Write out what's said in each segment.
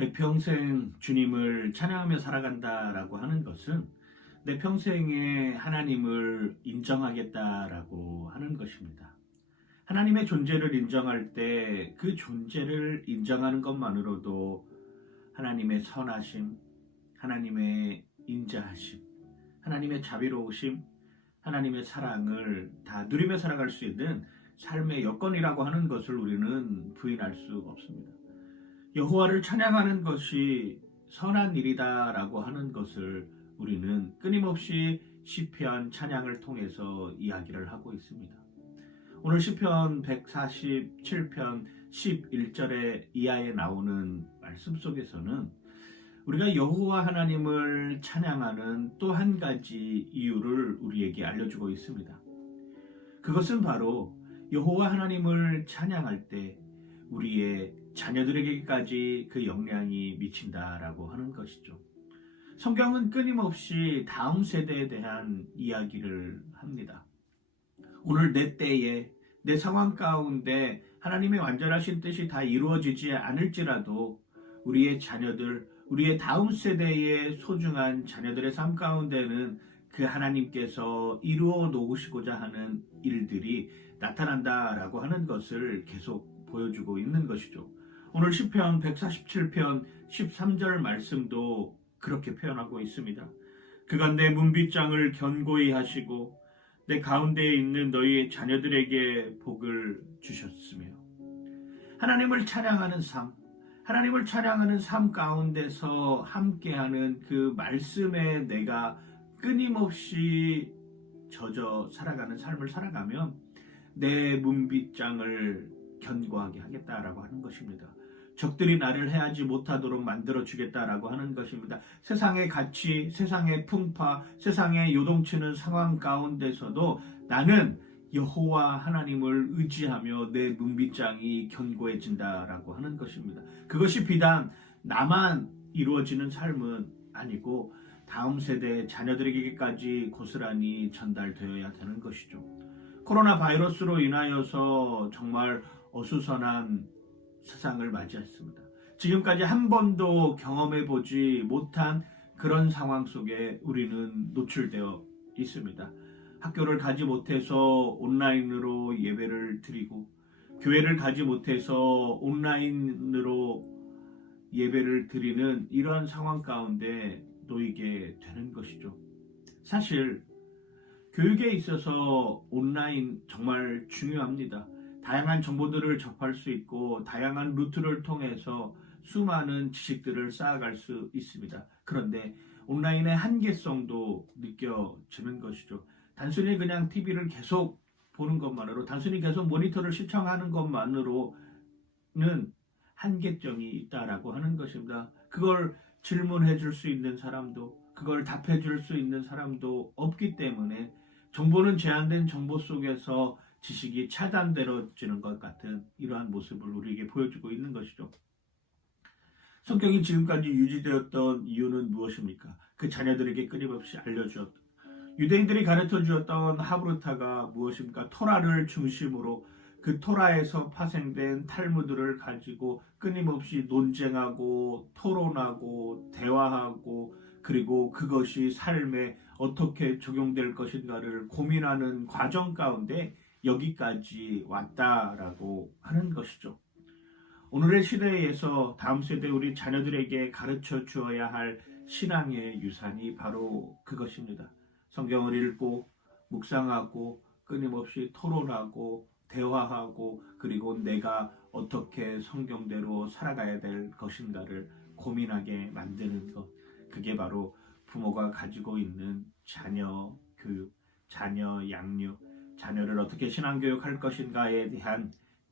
내 평생 주님을 찬양하며 살아간다라고 하는 것은 내 평생에 하나님을 인정하겠다라고 하는 것입니다. 하나님의 존재를 인정할 때 그 존재를 인정하는 것만으로도 하나님의 선하심, 하나님의 인자하심, 하나님의 자비로우심, 하나님의 사랑을 다 누리며 살아갈 수 있는 삶의 여건이라고 하는 것을 우리는 부인할 수 없습니다. 여호와를 찬양하는 것이 선한 일이다라고 하는 것을 우리는 끊임없이 시편 찬양을 통해서 이야기를 하고 있습니다. 오늘 시편 147편 11절의 이하에 나오는 말씀 속에서는 우리가 여호와 하나님을 찬양하는 또 한 가지 이유를 우리에게 알려주고 있습니다. 그것은 바로 여호와 하나님을 찬양할 때 우리의 자녀들에게까지 그 영향이 미친다라고 하는 것이죠. 성경은 끊임없이 다음 세대에 대한 이야기를 합니다. 오늘 내 때에 내 상황 가운데 하나님의 완전하신 뜻이 다 이루어지지 않을지라도 우리의 자녀들, 우리의 다음 세대의 소중한 자녀들의 삶 가운데는 그 하나님께서 이루어 놓으시고자 하는 일들이 나타난다라고 하는 것을 계속 보여주고 있는 것이죠. 오늘 시편 147편 13절 말씀도 그렇게 표현하고 있습니다. 그가 내 문빗장을 견고히 하시고 내 가운데에 있는 너희의 자녀들에게 복을 주셨으며, 하나님을 찬양하는 삶, 하나님을 찬양하는 삶 가운데서 함께하는 그 말씀에 내가 끊임없이 젖어 살아가는 삶을 살아가면 내 문빗장을 견고하게 하겠다라고 하는 것입니다. 적들이 나를 해하지 못하도록 만들어주겠다라고 하는 것입니다. 세상의 가치, 세상의 풍파, 세상의 요동치는 상황 가운데서도 나는 여호와 하나님을 의지하며 내 문빗장이 견고해진다라고 하는 것입니다. 그것이 비단 나만 이루어지는 삶은 아니고 다음 세대 자녀들에게까지 고스란히 전달되어야 되는 것이죠. 코로나 바이러스로 인하여서 정말 어수선한 세상을 맞이했습니다. 지금까지 한 번도 경험해보지 못한 그런 상황 속에 우리는 노출되어 있습니다. 학교를 가지 못해서 온라인으로 예배를 드리고, 교회를 가지 못해서 온라인으로 예배를 드리는 이러한 상황 가운데 놓이게 되는 것이죠. 사실 교육에 있어서 온라인 정말 중요합니다. 다양한 정보들을 접할 수 있고 다양한 루트를 통해서 수많은 지식들을 쌓아갈 수 있습니다. 그런데 온라인의 한계성도 느껴지는 것이죠. 단순히 그냥 TV를 계속 보는 것만으로, 단순히 계속 모니터를 시청하는 것만으로는 한계점이 있다라고 하는 것입니다. 그걸 질문해 줄 수 있는 사람도, 그걸 답해 줄 수 있는 사람도 없기 때문에 정보는 제한된 정보 속에서 지식이 차단되어지는 것 같은 이러한 모습을 우리에게 보여주고 있는 것이죠. 성경이 지금까지 유지되었던 이유는 무엇입니까? 그 자녀들에게 끊임없이 알려주었던, 유대인들이 가르쳐 주었던 하브루타가 무엇입니까? 토라를 중심으로 그 토라에서 파생된 탈무드를 가지고 끊임없이 논쟁하고 토론하고 대화하고, 그리고 그것이 삶에 어떻게 적용될 것인가를 고민하는 과정 가운데 여기까지 왔다라고 하는 것이죠. 오늘의 시대에서 다음 세대 우리 자녀들에게 가르쳐 주어야 할 신앙의 유산이 바로 그것입니다. 성경을 읽고 묵상하고 끊임없이 토론하고 대화하고, 그리고 내가 어떻게 성경대로 살아가야 될 것인가를 고민하게 만드는 것, 그게 바로 부모가 가지고 있는 자녀 교육, 자녀 양육, 자녀를 어떻게 신앙교육할 것인가에 대한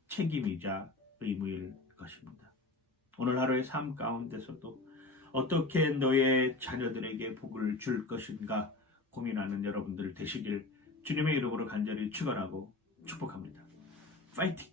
책임이자 의무일 것입니다. 오늘 하루의 삶 가운데서도 어떻게 너의 자녀들에게 복을 줄 것인가 고민하는 여러분들 되시길 주님의 이름으로 간절히 축원하고 축복합니다. 파이팅!